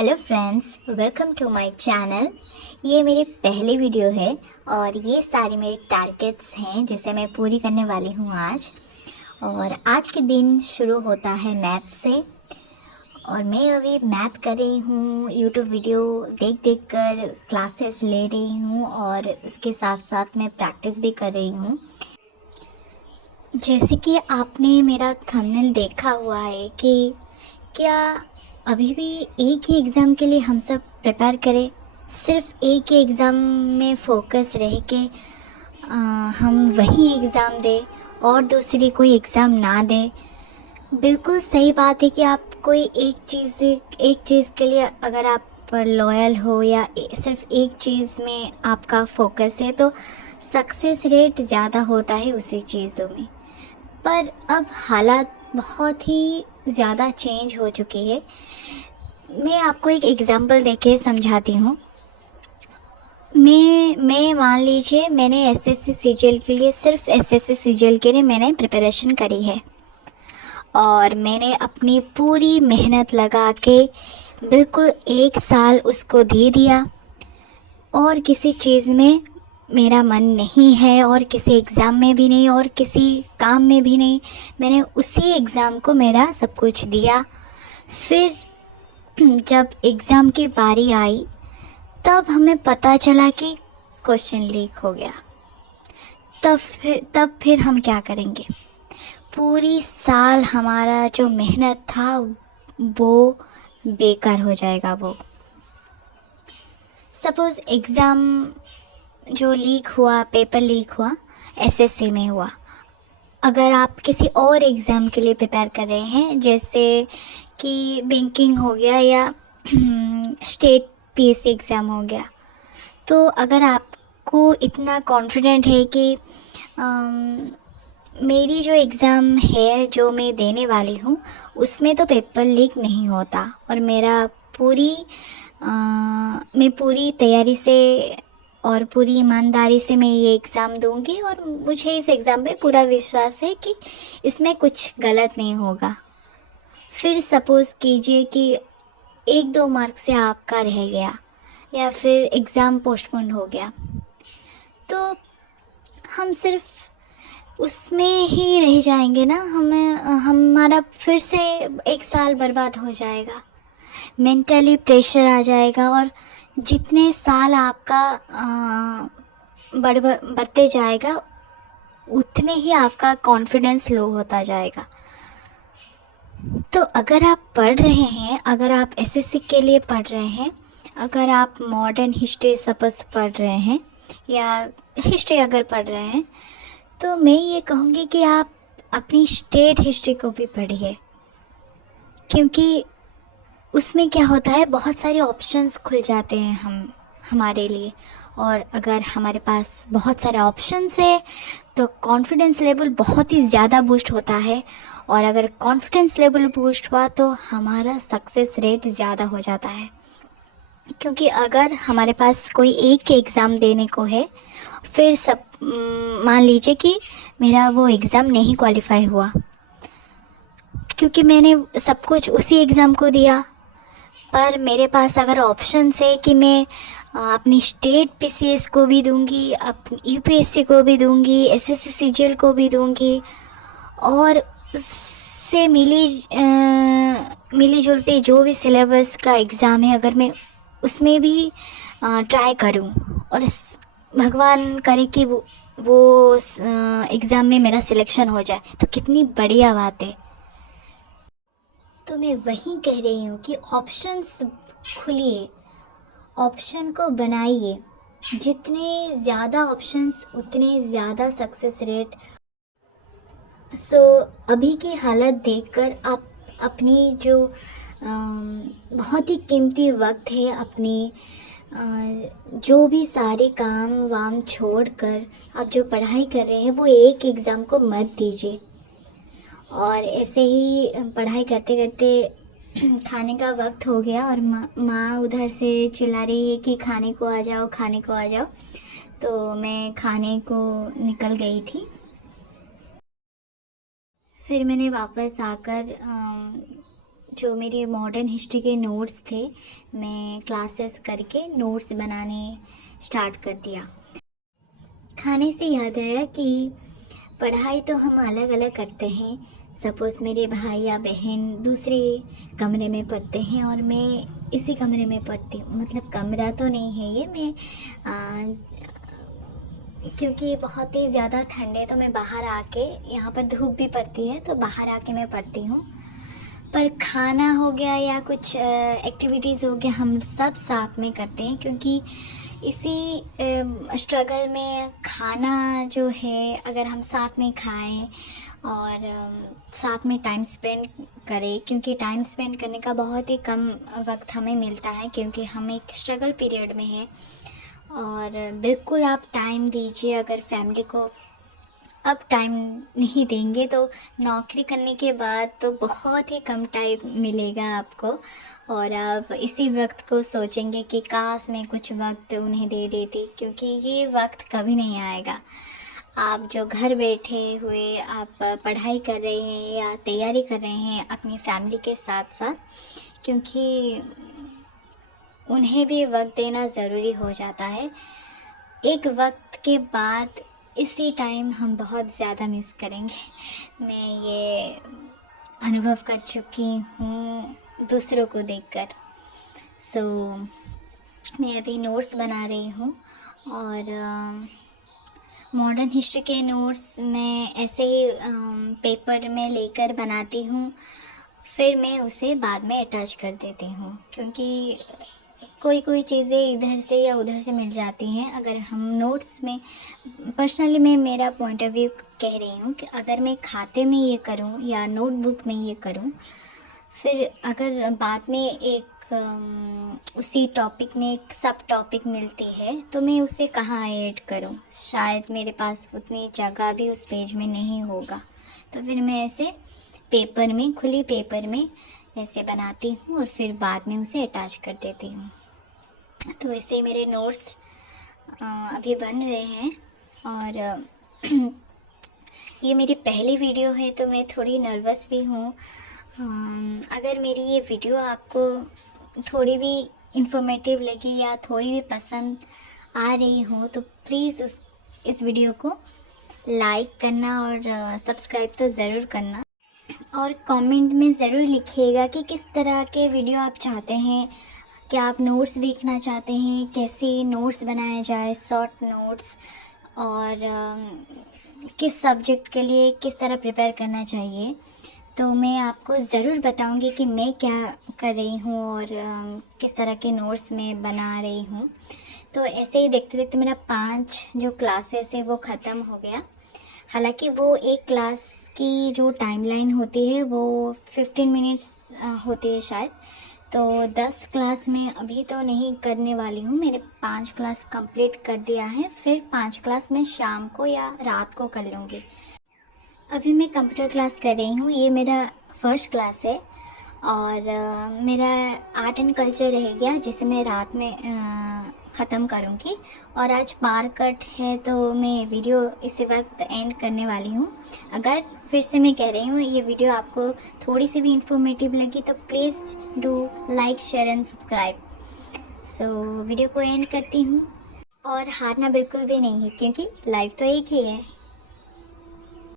Hello friends, welcome to my channel. ये मेरी पहली वीडियो है और ये सारी मेरी टारगेट्स हैं जिसे मैं पूरी करने वाली हूँ आज। और आज के दिन शुरू होता है मैथ से और मैं अभी मैथ कर रही हूँ। यूट्यूब वीडियो देख देख कर क्लासेस ले रही हूँ और उसके साथ साथ मैं प्रैक्टिस भी कर रही हूँ। जैसे कि आपने मेरा थंबनेल देखा हुआ है कि क्या अभी भी एक ही एग्ज़ाम के लिए हम सब प्रिपेयर करें, सिर्फ एक ही एग्ज़ाम में फोकस रहे कि हम वही एग्ज़ाम दें और दूसरी कोई एग्ज़ाम ना दें। बिल्कुल सही बात है कि आप कोई एक चीज़ के लिए अगर आप लॉयल हो या सिर्फ एक चीज़ में आपका फोकस है तो सक्सेस रेट ज़्यादा होता है उसी चीज़ों में। पर अब हालात बहुत ही ज़्यादा चेंज हो चुकी है। मैं आपको एक एग्ज़ाम्पल देके समझाती हूँ। मैं मान लीजिए मैंने एसएससी सीजीएल के लिए सिर्फ एसएससी सीजीएल के लिए मैंने प्रिपरेशन करी है और मैंने अपनी पूरी मेहनत लगा के बिल्कुल एक साल उसको दे दिया और किसी चीज़ में मेरा मन नहीं है और किसी एग्ज़ाम में भी नहीं और किसी काम में भी नहीं। मैंने उसी एग्ज़ाम को मेरा सब कुछ दिया। फिर जब एग्ज़ाम की बारी आई तब हमें पता चला कि क्वेश्चन लीक हो गया। तब फिर हम क्या करेंगे? पूरी साल हमारा जो मेहनत था वो बेकार हो जाएगा। वो सपोज़ एग्ज़ाम जो लीक हुआ, पेपर लीक हुआ, एसएससी में हुआ। अगर आप किसी और एग्ज़ाम के लिए प्रिपेयर कर रहे हैं जैसे कि बैंकिंग हो गया या स्टेट पीएससी एग्ज़ाम हो गया, तो अगर आपको इतना कॉन्फिडेंट है कि मेरी जो एग्ज़ाम है जो मैं देने वाली हूँ उसमें तो पेपर लीक नहीं होता और मैं पूरी तैयारी से और पूरी ईमानदारी से मैं ये एग्ज़ाम दूंगी और मुझे इस एग्ज़ाम पे पूरा विश्वास है कि इसमें कुछ गलत नहीं होगा। फिर सपोज़ कीजिए कि एक दो मार्क से आपका रह गया या फिर एग्ज़ाम पोस्टपोन हो गया, तो हम सिर्फ उसमें ही रह जाएंगे ना। हमारा फिर से एक साल बर्बाद हो जाएगा, मेंटली प्रेशर आ जाएगा और जितने साल आपका बढ़ते जाएगा उतने ही आपका कॉन्फिडेंस लो होता जाएगा। तो अगर आप पढ़ रहे हैं, अगर आप एसएससी के लिए पढ़ रहे हैं, अगर आप मॉडर्न हिस्ट्री सपोज पढ़ रहे हैं या हिस्ट्री अगर पढ़ रहे हैं, तो मैं ये कहूँगी कि आप अपनी स्टेट हिस्ट्री को भी पढ़िए, क्योंकि उसमें क्या होता है बहुत सारे ऑप्शंस खुल जाते हैं हमारे लिए। और अगर हमारे पास बहुत सारे ऑप्शंस है तो कॉन्फिडेंस लेवल बहुत ही ज़्यादा बूस्ट होता है और अगर कॉन्फिडेंस लेवल बूस्ट हुआ तो हमारा सक्सेस रेट ज़्यादा हो जाता है। क्योंकि अगर हमारे पास कोई एक एग्ज़ाम देने को है, फिर मान लीजिए कि मेरा वो एग्ज़ाम नहीं क्वालिफाई हुआ क्योंकि मैंने सब कुछ उसी एग्ज़ाम को दिया, पर मेरे पास अगर ऑप्शन है कि मैं अपनी स्टेट पीसीएस को भी दूंगी, अपनी यूपीएससी को भी दूंगी, एसएससी सीजीएल को भी दूंगी और उससे मिली जुलती जो भी सिलेबस का एग्ज़ाम है अगर मैं उसमें भी ट्राई करूं और भगवान करे कि वो एग्ज़ाम में मेरा सिलेक्शन हो जाए तो कितनी बढ़िया बात है। तो मैं वही कह रही हूँ कि ऑप्शंस खुलिए, ऑप्शन को बनाइए। जितने ज़्यादा ऑप्शंस उतने ज़्यादा सक्सेस रेट। अभी की हालत देखकर आप अपनी जो बहुत ही कीमती वक्त है, अपनी जो भी सारे काम वाम छोड़कर आप जो पढ़ाई कर रहे हैं वो एक एग्ज़ाम को मत दीजिए। और ऐसे ही पढ़ाई करते करते खाने का वक्त हो गया और माँ उधर से चिल्ला रही है कि खाने को आ जाओ, खाने को आ जाओ। तो मैं खाने को निकल गई थी। फिर मैंने वापस आकर जो मेरे मॉडर्न हिस्ट्री के नोट्स थे, मैं क्लासेस करके नोट्स बनाने स्टार्ट कर दिया। खाने से याद आया कि पढ़ाई तो हम अलग अलग करते हैं। सपोज़ मेरे भाई या बहन दूसरे कमरे में पढ़ते हैं और मैं इसी कमरे में पढ़ती हूँ। मतलब कमरा तो नहीं है ये, मैं क्योंकि बहुत ही ज़्यादा ठंड है तो मैं बाहर आके, यहाँ पर धूप भी पड़ती है तो बाहर आके मैं पढ़ती हूँ। पर खाना हो गया या कुछ एक्टिविटीज़ हो गया, हम सब साथ में करते हैं, क्योंकि इसी स्ट्रगल में खाना जो है, अगर हम साथ में खाएं और साथ में टाइम स्पेंड करें, क्योंकि टाइम स्पेंड करने का बहुत ही कम वक्त हमें मिलता है, क्योंकि हम एक स्ट्रगल पीरियड में हैं। और बिल्कुल आप टाइम दीजिए। अगर फैमिली को अब टाइम नहीं देंगे तो नौकरी करने के बाद तो बहुत ही कम टाइम मिलेगा आपको, और आप इसी वक्त को सोचेंगे कि काश मैं कुछ वक्त उन्हें दे देती, क्योंकि ये वक्त कभी नहीं आएगा। आप जो घर बैठे हुए आप पढ़ाई कर रहे हैं या तैयारी कर रहे हैं अपनी फैमिली के साथ साथ, क्योंकि उन्हें भी वक्त देना ज़रूरी हो जाता है। एक वक्त के बाद इसी टाइम हम बहुत ज़्यादा मिस करेंगे। मैं ये अनुभव कर चुकी हूँ दूसरों को देखकर। सो मैं अभी नोट्स बना रही हूँ, और मॉडर्न हिस्ट्री के नोट्स मैं ऐसे ही पेपर में लेकर बनाती हूँ, फिर मैं उसे बाद में अटैच कर देती हूँ, क्योंकि कोई कोई चीज़ें इधर से या उधर से मिल जाती हैं। अगर हम नोट्स में, पर्सनली मैं मेरा पॉइंट ऑफ व्यू कह रही हूँ कि अगर मैं खाते में ये करूँ या नोटबुक में ये करूँ, फिर अगर बाद में एक उसी टॉपिक में एक सब टॉपिक मिलती है तो मैं उसे कहाँ ऐड करूँ, शायद मेरे पास उतनी जगह भी उस पेज में नहीं होगा। तो फिर मैं ऐसे पेपर में, खुली पेपर में ऐसे बनाती हूँ और फिर बाद में उसे अटैच कर देती हूँ। तो ऐसे मेरे नोट्स अभी बन रहे हैं, और ये मेरी पहली वीडियो है तो मैं थोड़ी नर्वस भी हूँ। अगर मेरी ये वीडियो आपको थोड़ी भी इंफॉर्मेटिव लगी या थोड़ी भी पसंद आ रही हो तो प्लीज़ इस वीडियो को लाइक करना और सब्सक्राइब तो ज़रूर करना, और कमेंट में ज़रूर लिखिएगा कि किस तरह के वीडियो आप चाहते हैं। क्या आप नोट्स देखना चाहते हैं, कैसे नोट्स बनाया जाए, शॉर्ट नोट्स, और किस सब्जेक्ट के लिए किस तरह प्रिपेयर करना चाहिए। तो मैं आपको ज़रूर बताऊंगी कि मैं क्या कर रही हूँ और किस तरह के नोट्स मैं बना रही हूँ। तो ऐसे ही देखते देखते मेरा 5 जो क्लासेस है वो ख़त्म हो गया। हालांकि वो एक क्लास की जो टाइमलाइन होती है वो 15 मिनट्स होती है शायद, तो 10 क्लास में अभी तो नहीं करने वाली हूँ। मैंने 5 क्लास कंप्लीट कर दिया है, फिर 5 क्लास मैं शाम को या रात को कर लूँगी। अभी मैं कंप्यूटर क्लास कर रही हूँ, ये मेरा फर्स्ट क्लास है, और मेरा आर्ट एंड कल्चर रह गया जिसे मैं रात में ख़त्म करूँगी। और आज पार कट है तो मैं वीडियो इसी वक्त एंड करने वाली हूँ। अगर फिर से मैं कह रही हूँ ये वीडियो आपको थोड़ी सी भी इंफॉर्मेटिव लगी तो please do like, share and subscribe. So video को एंड करती हूँ, और हारना बिल्कुल भी नहीं है क्योंकि लाइफ तो एक ही है।